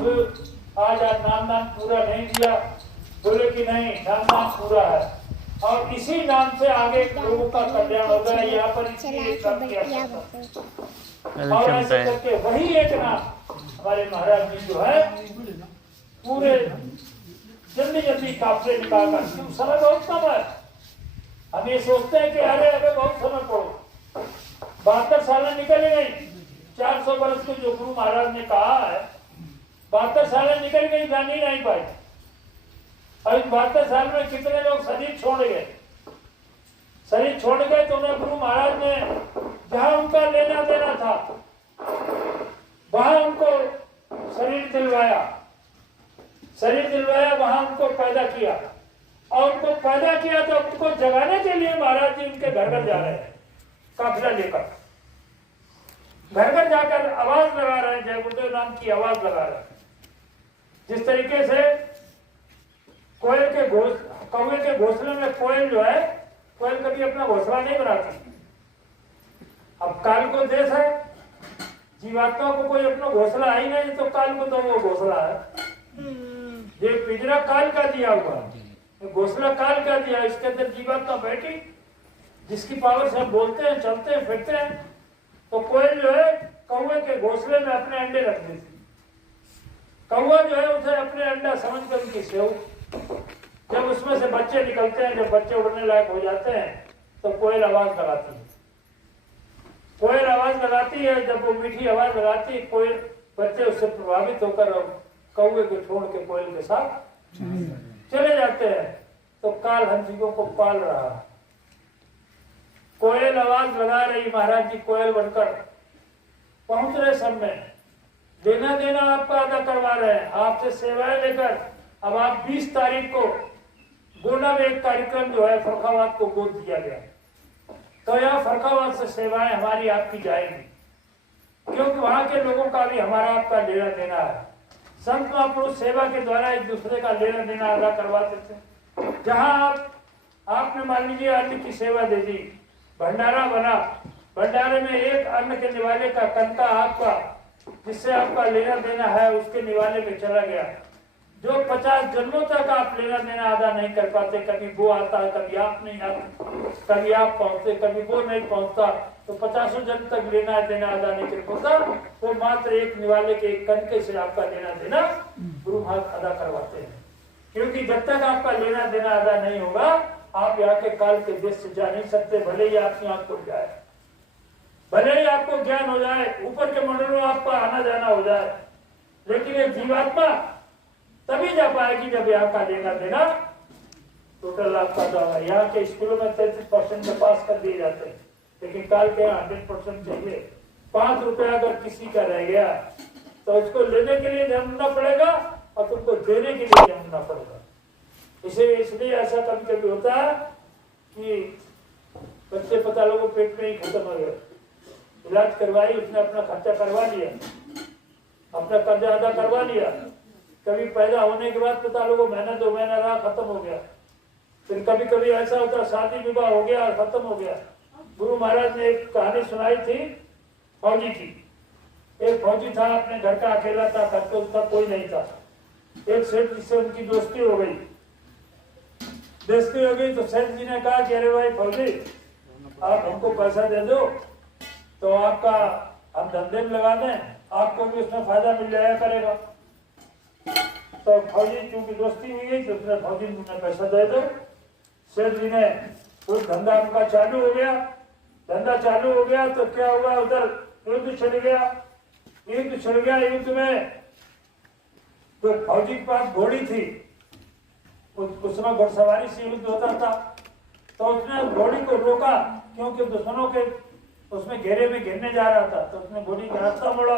आज नाम पूरा नहीं दिया, बोले कि नहीं नाम पूरा है और इसी नाम से आगे लोगों का कल्याण होगा। यहाँ पर और ऐसे करके वही एक नाम हमारे महाराज जी जो है पूरे जल्दी जल्दी काफले निकाल कर, समय बहुत कम है। हम ये सोचते हैं कि अरे अबे बहुत समय पड़ो, 72 साल निकल गई, 400 वर्ष को जो गुरु महाराज ने कहा है 72 साल निकल गई, जान ही नहीं पाई। और 72 साल में कितने लोग शरीर छोड़ गए, शरीर छोड़ गए तो उन्हें गुरु महाराज ने जहां उनका लेना देना था वहां उनको शरीर दिलवाया, वहां उनको पैदा किया और उनको पैदा किया तो उनको जगाने के लिए महाराज जी उनके घर घर जा रहे हैं, काफिला लेकर घर घर जाकर आवाज लगा रहे हैं, जय गुरुदेव नाम की आवाज लगा रहे हैं। जिस तरीके से कौवे के घोंसले में कोयल जो है, कोयल कभी अपना घोंसला नहीं बनाती। अब काल को देश है, जीवात्मा को कोई अपना घोंसला ही नहीं, तो काल को तो वो घोंसला है। ये पिंजरा काल का दिया हुआ, घोंसला काल का दिया, इसके अंदर जीवात्मा बैठी जिसकी पावर से हम बोलते हैं, चलते हैं, फिरते हैं। तो कोयल जो है कौवे के घोंसले में अपने अंडे रख देती, कौवा जो है उसे अपने अंडा समझकर उनकी सेव, जब उसमें से बच्चे निकलते हैं, जब बच्चे उड़ने लायक हो जाते हैं तो कोयल आवाज लगाती है। कोयल आवाज लगाती है, जब वो मीठी आवाज लगाती है कोयल, बच्चे उससे प्रभावित होकर कौवे को छोड़ के कोयल के साथ चले जाते हैं। तो काल हंसियों को पाल रहा है, कोयल आवाज लगा रही, महाराज जी कोयल बनकर पहुंच रहे सब में, देना देना आपका अदा करवा रहे हैं, आपसे सेवाएं लेकर। अब आप 20 तारीख को गोंडा में एक कार्यक्रम जो है फर्रुखाबाद को गोद दिया गया, तो यहाँ फर्रुखाबाद से सेवाएं हमारी आपकी जाएंगी, क्योंकि वहां के लोगों का भी हमारा आपका लेना देना है। संत महापुरुष सेवा के द्वारा एक दूसरे का लेना देना अदा करवाते थे। जहाँ आपने मान लीजिए अन्न की सेवा दे दी, भंडारा बना, भंडारे में एक अन्न के निवाले का कनका आपका, जिससे आपका लेना देना है, उसके निवाले में चला गया। जो 50 जन्मों तक आप लेना देना अदा नहीं कर पाते, कभी वो आता है, कभी आप नहीं आते, कभी आप पहुंचते, कभी वो नहीं पहुंचता, तो 50 जन्म तक लेना देना अदा नहीं कर पाता, वो मात्र एक निवाले के एक कनके से आपका लेना देना गुरु महाराज अदा करवाते हैं। क्योंकि जब तक आपका लेना देना अदा नहीं होगा, आप यहाँ के काल के देश से जा नहीं सकते। भले ही आपकी आंख खुल जाए, भले ही आपको ज्ञान हो जाए, ऊपर के मंडल में आपका आना जाना हो जाए, लेकिन एक जीवात्मा तभी जा पाएगी जब यहाँ का लेना देना टोटल आपका जाएगा। यहाँ के स्कूलों में 33% में पास कर दिए जाते हैं, लेकिन काल के 100% चाहिए। 5 रुपया अगर किसी का रह गया तो उसको लेने के लिए जमना पड़ेगा और तुमको देने के लिए जमना पड़ेगा। इसलिए ऐसा कभी कभी होता है कि बच्चे पता लोगों पेट में ही खत्म हो गए, इलाज करवाई, उसने अपना खर्चा करवा लिया, अपना कर्जा अदा करवा लिया, कभी पैदा होने के बाद पता लोगों महीना 2 महीना रहा, खत्म हो गया। फिर कभी कभी ऐसा होता शादी विवाह हो गया और खत्म हो गया। गुरु महाराज ने एक कहानी सुनाई थी फौजी की। एक फौजी था, अपने घर का अकेला था, घर पे उसका कोई नहीं था। एक सेठ जिससे उनकी दोस्ती हो गई तो सेठ जी ने कहा कि अरे भाई फौजी, आप हमको पैसा दे दो तो आपका हम धंधे में लगा दें, आपको भी उसमें फायदा मिल जाया करेगा। तो फौजी चूंकि दोस्ती हुई गई तो उसने फौजी ने पैसा दे दो। सेठ जी ने कुछ धंधा उनका चालू हो गया। धंधा चालू हो गया तो क्या हुआ, उधर युद्ध छिड़ गया। युद्ध में तो फौजी के पास घोड़ी थी, उसमें घुड़सवारी से युद्ध होता था, तो उसने घोड़ी को रोका, क्योंकि दुश्मनों के उसमें घेरे में घिरने जा रहा था। तो उसने घोड़ी का रास्ता मोड़ा,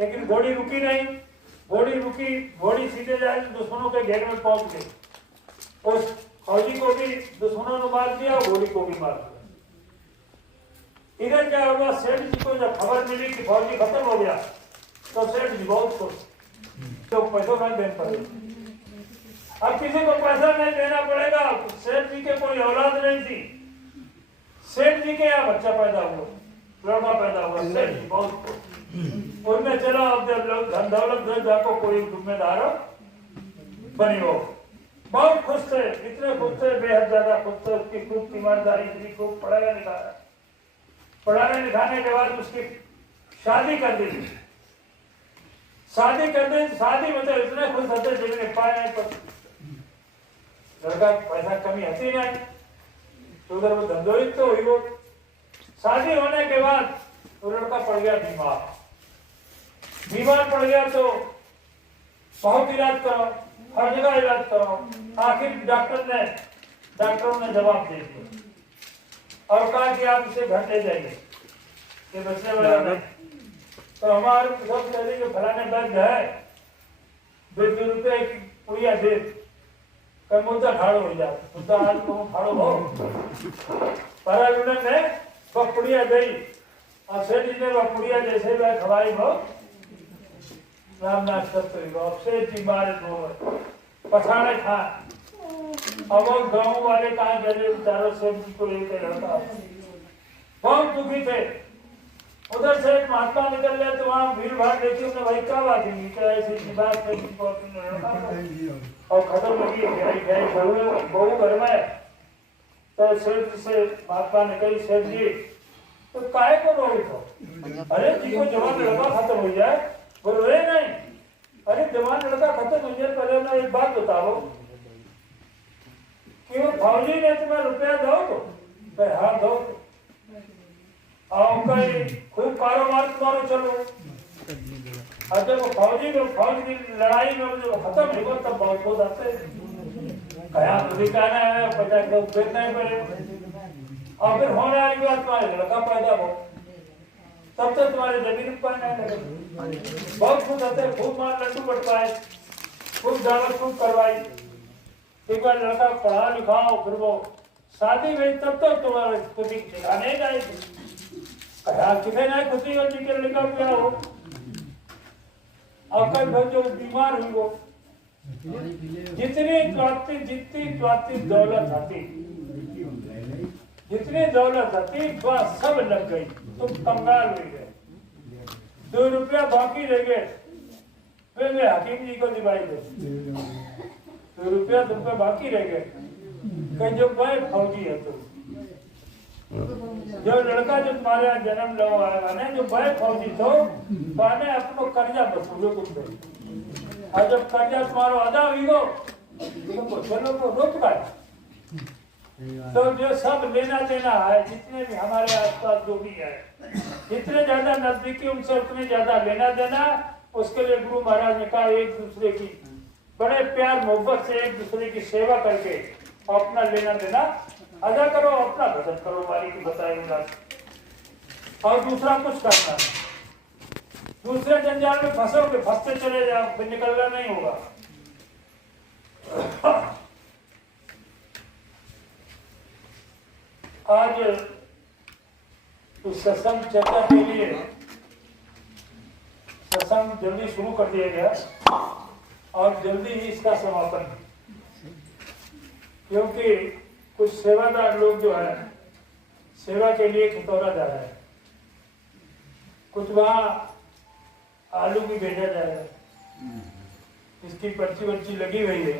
लेकिन घोड़ी रुकी नहीं। घोड़ी सीधे जाए दुश्मनों के घेरे में पहुंच गई। उस फौजी को भी दुश्मनों ने मार दिया, घोड़ी को भी मार दिया। इधर क्या हुआ, सेठ जी को जब खबर मिली कि फौजी खत्म हो गया तो सेठ जी बहुत खुश, तो पैसों नहीं देना पड़ेगा। अब किसी को पैसा नहीं देना पड़ेगा। सेठ जी के कोई औलाद नहीं थी, सेठ जी के यहाँ बच्चा पैदा हुआ, लड़का पैदा हुआ, सेठ जी बहुत खुश। उनमें चलो अब जब लोग धन दौलत दे जाको कोई जिम्मेदार बनी हो। बहुत खुश थे, इतने खुश थे, बेहद ज्यादा खुश थे। उसकी खूब ईमानदारी थी, खूब पढ़ाया लिखाया। पढ़ाने लिखाने के बाद उसकी शादी कर दी। शादी में तो इतने खुश होते जिन्हें पाए पर लड़का पैसा कमी हती नहीं, तो उधर वो धंधो ही तो हुई वो। शादी होने के बाद वो लड़का पड़ गया बीमार पड़ गया। तो बहुत इलाज करो, हर जगह इलाज करो। आखिर डॉक्टरों ने जवाब दे दिया और कहा कि आप इसे घर ले जाइए, ये बचने वाला नहीं। तो हमारे सब पहले जो फलाने दर्द है 2 रुपये की पुड़िया दे, कल मुद्दा ठाड़ो हो जाए, मुद्दा आज को ठाड़ो हो पर ने वह पुड़िया गई और सेठ जी ने वह पुड़िया जैसे वह खवाई हो राम नाथ सेठ जी मारे पछाड़े खा। अब वो गाँव वाले कहा गए चारों सेठ जी को लेकर लड़का बहुत दुखी थे। उधर से एक महात्मा निकल गया तो वहाँ भीड़ भाड़ देखी, उसने भाई क्या बात है, क्या ऐसी बात है और खत्म लगी बहु घर में। तो सेठ जी से महात्मा ने कही, सेठ जी तो काहे को रोई तो? अरे जी को जवान लड़का खत्म हो जाए, वो रोए नहीं। अरे जवान लड़का खत्म हो जाए, पहले मैं एक बात बताओ कि वो फौजी ने तुम्हें रुपया दो तो हाँ दो, खूब कारोबार तुम्हारा चलो। और जब फौज की लड़ाई में जो खत्म हुआ तब बहुत बहुत आते कहा कहना है 50 लोग देना ही पड़े। और फिर होने वाली बात तुम्हारे लड़का पैदा हो तब तक तुम्हारे जमीन पर नहीं लगे। बहुत खुश होते, खूब मार लड्डू बटवाए, खूब दावत खूब करवाई। एक बार लड़का पढ़ा लिखाओ, फिर वो शादी में तब तक तुम्हारे खुशी ठिकाने जाए खुशी और निकल लिखा गया हो। और कई जो बीमार हुई वो जितनी दौलत आती, जितनी दौलत आती वह सब लग गई, तुम कंगाल हो गए। 2 रुपया बाकी रह गए, फिर मैं हकीम जी को दिवाई दे 2 रुपया तुम पे बाकी रह गए। कहीं जो भाई फौजी है तो जो लड़का जो तुम्हारे यहाँ जन्म लो आएगा ना, जो भाई फौजी तो मैंने अपनो कर्जा बसूलो कुछ और जब कर्जा तुम्हारा अदा हुई हो तो चलो को रुक गए। तो जो सब लेना देना है, जितने भी हमारे आसपास जो भी है, जितने ज्यादा नजदीकी उनसे उतने ज्यादा लेना देना। उसके लिए गुरु महाराज ने कहा एक दूसरे की बड़े प्यार मोहब्बत से एक दूसरे की सेवा करके अपना लेना देना अदा करो, अपना भजन करो, वाली की बताएंगे। और दूसरा कुछ करना है, दूसरे जंजाल में फंसोगे, फंसते चले जाओ, फिर निकलना नहीं होगा। आज इस सत्संग चर्चा के लिए सत्संग जल्दी शुरू कर दिया गया और जल्दी ही इसका समापन, क्योंकि कुछ सेवादार लोग जो है सेवा के लिए खितौरा जा रहे हैं, कुछ वहाँ आलू भी भेजा जाएगा, इसकी पर्ची लगी हुई है।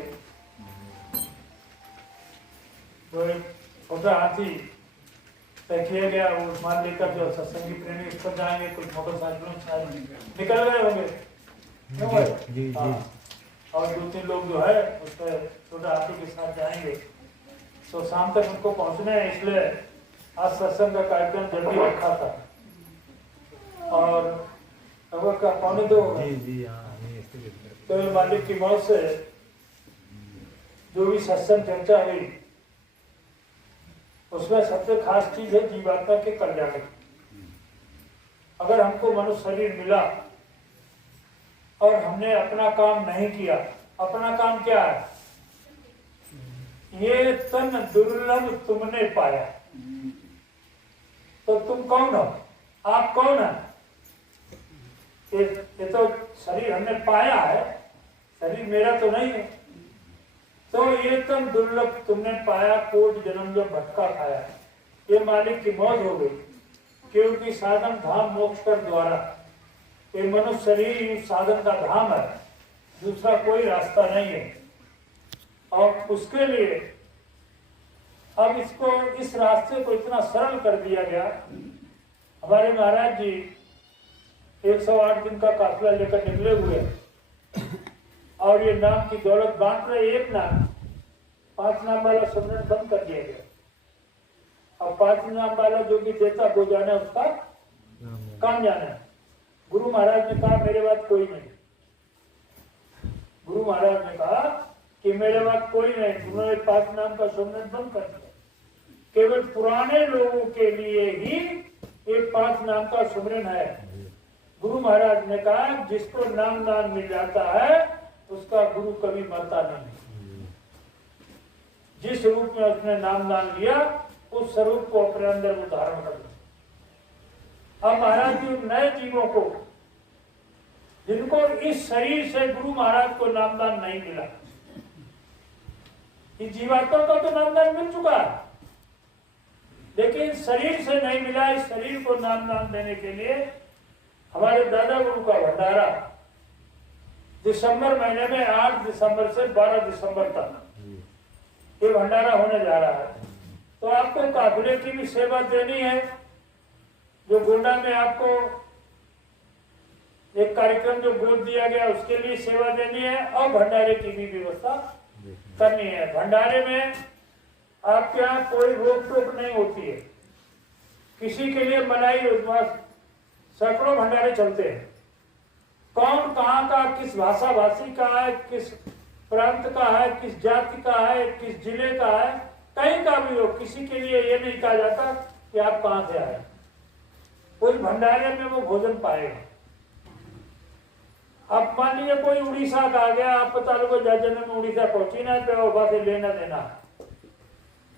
तो एक छोटा हाथी तय किया गया, वो मान लेकर जो सत्संगी प्रेमी उस पर जाएंगे, कुछ मोटरसाइकिलों से निकल गए होंगे क्यों भाई? और 2-3 लोग जो है उस पर छोटा हाथी के साथ जाएंगे। तो शाम तक उनको पहुंचना है, इसलिए आज सत्संग का कार्यक्रम जल्दी रखा था और अब का 1:45 होगा। तो मालिक की मौत से जो भी सत्संग चर्चा हुई उसमें सबसे खास चीज है जीवात्मा के कल्याण की। अगर हमको मनुष्य शरीर मिला और हमने अपना काम नहीं किया, अपना काम क्या है? ये तन दुर्लभ तुमने पाया, तो तुम कौन हो? आप कौन है? ये तो शरीर हमने पाया है, शरीर मेरा तो नहीं है। तो ये तन दुर्लभ तुमने पाया, कोट जन्म जो भटका खाया। ये मालिक की मौत हो गई, क्योंकि साधन धाम मोक्ष कर द्वारा ये मनुष्य शरीर साधन का धाम है, दूसरा कोई रास्ता नहीं है। और उसके लिए अब इसको, इस रास्ते को इतना सरल कर दिया गया। हमारे महाराज जी 108 दिन का काफिला लेकर निकले हुए और ये नाम की दौलत बांट रहे। एक नाम, 5 नाम वाला सुमरन बंद कर दिया गया। अब 5 नाम वाला जो भी देता वो जाने उसका काम जाना। गुरु महाराज ने कहा मेरे बात कोई नहीं। गुरु महाराज ने कहा कि मेरे बात कोई नहीं, उन्होंने 5 नाम का सुमरन बंद कर दिया। केवल पुराने लोगों के लिए ही ये 5 नाम का सुमरन है। गुरु महाराज ने कहा जिसको नाम दान मिल जाता है उसका गुरु कभी मरता नहीं। जिस रूप में उसने नाम दान लिया उस स्वरूप को अपने अंदर उदाहरण कर लिया। अब महाराज जी नए जीवों को, जिनको इस शरीर से गुरु महाराज को नामदान नहीं मिला, इस जीवात्मा को तो नामदान मिल चुका है, लेकिन शरीर से नहीं मिला। इस शरीर को नामदान देने के लिए हमारे दादा गुरु का भंडारा दिसंबर महीने में 8 दिसंबर से 12 दिसंबर तक ये भंडारा होने जा रहा है। तो आपको काफिले की भी सेवा देनी है। जो गोंडा में आपको एक कार्यक्रम जो गोद दिया गया उसके लिए सेवा देनी है और भंडारे की भी व्यवस्था करनी है। भंडारे में आपके यहाँ कोई रोक टोक नहीं होती है, किसी के लिए मनाही रोजगार, सैकड़ों भंडारे चलते हैं। कौन कहाँ का, किस भाषा भाषी का है, किस प्रांत का है, किस जाति का है, किस जिले का है, कहीं का भी हो, किसी के लिए ये नहीं कहा जाता कि आप कहाँ से आए। उस भंडारे में वो भोजन पाएगा। अब मान लीजिए कोई उड़ीसा का आ गया, आप पता लगो जन में उड़ीसा पहुंची ना पे वहां से लेना देना,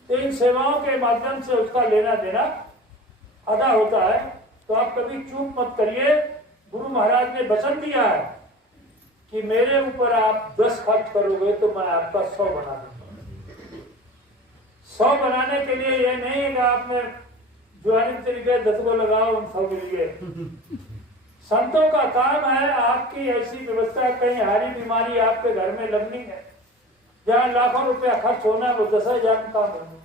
तो इन सेवाओं के माध्यम से उसका लेना देना अदा होता है। तो आप कभी चूक मत करिए। गुरु महाराज ने वचन दिया है कि मेरे ऊपर आप 10 खर्च करोगे तो मैं आपका 100 बना दूंगा। 100 बनाने के लिए ये नहीं है कि आपने ज्वारी तरीके 10 को लगाओ उन 100 के लिए। संतों का काम है आपकी ऐसी व्यवस्था, कहीं हारी बीमारी आपके घर में लगनी है, जहाँ लाखों रुपया खर्च होना है वो 10,000 का काम है।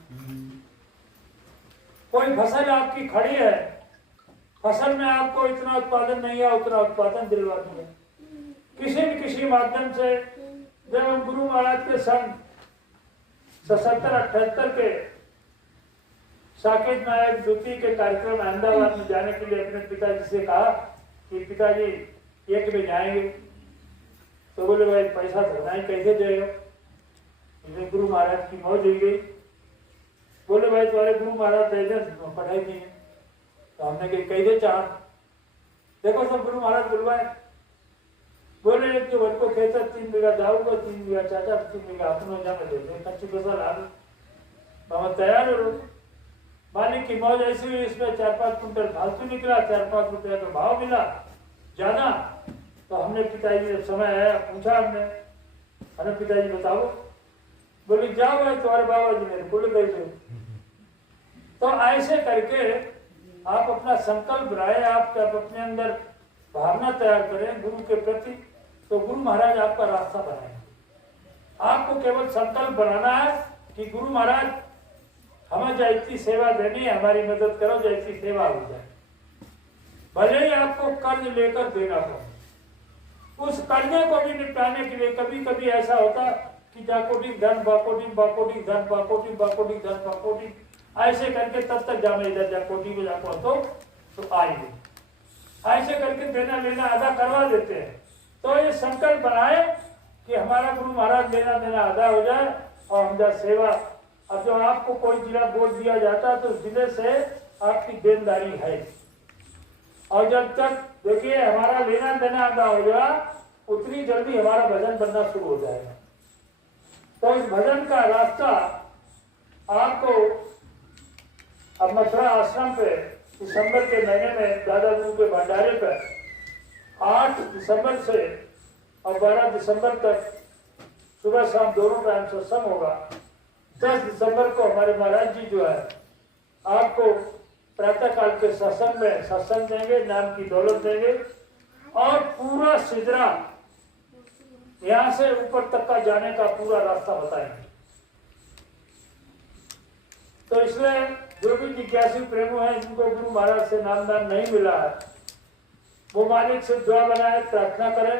कोई फसल आपकी खड़ी है, फसल में आपको इतना उत्पादन नहीं है, उतना उत्पादन दिलवा दिया किसी न किसी माध्यम से। जब गुरु महाराज के सन 77-78 के साकेत नायक द्वितीय के कार्यक्रम अहमदाबाद में जाने के लिए अपने पिताजी से कहा कि पिताजी एक में जाएंगे। तो बोले भाई पैसा धरना ही कैसे जाएगा, गुरु महाराज की मौज हो गई। बोले भाई तुम्हारे गुरु महाराज पढ़ाई की है। तो हमने कैसे चाह, देखो सब गुरु महाराज बुलवाए। बोले एक जो को खेत 3 बीघा जाऊंगा, 3 बीघा चाचा, 3 बीघा अपनों जाने देते कच्ची फसल आ हम तैयार हो। मालिक की मौज ऐसी हुई, इसमें 4-5 कुंटल फालतू निकला, 4-5 रुपया का भाव मिला ज्यादा। तो हमने पिताजी जब समय आया पूछा हमने पिताजी बताओ। बोले जाओ भाई तुम्हारे बाबा जी मेरे बोले गए थे। तो ऐसे करके आप अपना संकल्प बनाए, आप अपने अंदर भावना तैयार करें गुरु के प्रति, तो गुरु महाराज आपका रास्ता बनाएंगे। आपको केवल संकल्प बनाना है कि गुरु महाराज हमें जैसी सेवा देनी है, हमारी मदद करो, जैसी सेवा हो जाए। भले ही आपको कर्ज लेकर देना हो, उस कर्जे को भी निपटाने के लिए कभी कभी ऐसा होता कि जाकोटी धन बाकोटी, बाकोटी धन बाकोटी, बाकोटी धन बाकोटी, ऐसे करके तब तक जाना इधर जाकोटी में जाको तो आएंगे। ऐसे करके देना लेना अदा करवा देते हैं। तो ये संकल्प बनाए कि हमारा गुरु महाराज लेना देना अदा हो जाए और हम सेवा। अब जो आपको कोई जिला बोल दिया जाता है तो जिले से आपकी देनदारी है, और जब तक देखिए हमारा लेना देना अदा हो जाए उतनी जल्दी हमारा भजन बनना शुरू हो जाएगा। तो इस भजन का रास्ता आपको अब मथुरा आश्रम पे दिसंबर के महीने में दादा गुरु के भंडारे पर 8 दिसंबर से और 12 दिसंबर तक सुबह शाम दोनों टाइम सत्संग होगा। 10 दिसंबर को हमारे महाराज जी जो है आपको प्रातः काल के सत्संग में सत्संग देंगे, नाम की दौलत देंगे। और पूरा सिजरा यहाँ से ऊपर तक का जाने का पूरा रास्ता बताएंगे। तो इसलिए जो भी जिज्ञासु प्रेमी हैं जिनको गुरु महाराज से नामदान नहीं मिला है, वो मालिक से दुआ बनाए, प्रार्थना करें,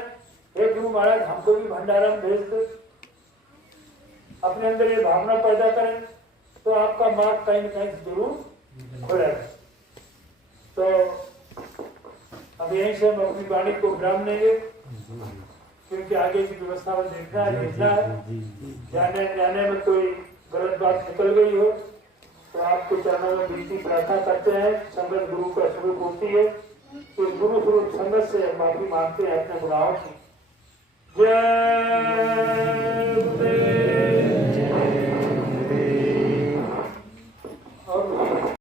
हे गुरु महाराज हमको भी भंडारा में भेज दो। अपने अंदर ये भावना पैदा करें तो आपका मार्ग कहीं न कहीं जरूर खुलेगा। तो अब यहीं से हम अपनी वाणी को विराम देंगे, क्योंकि आगे की व्यवस्था में देखना है, देखना है। जाने में कोई गलत बात निकल गई हो तो आपके चरणों में विनती प्रार्थना करते हैं। संगत गुरु का स्वरूप होती है, तो गुरु स्वरूप संगत से माफी मांगते हैं अपने गुनाहों की। जय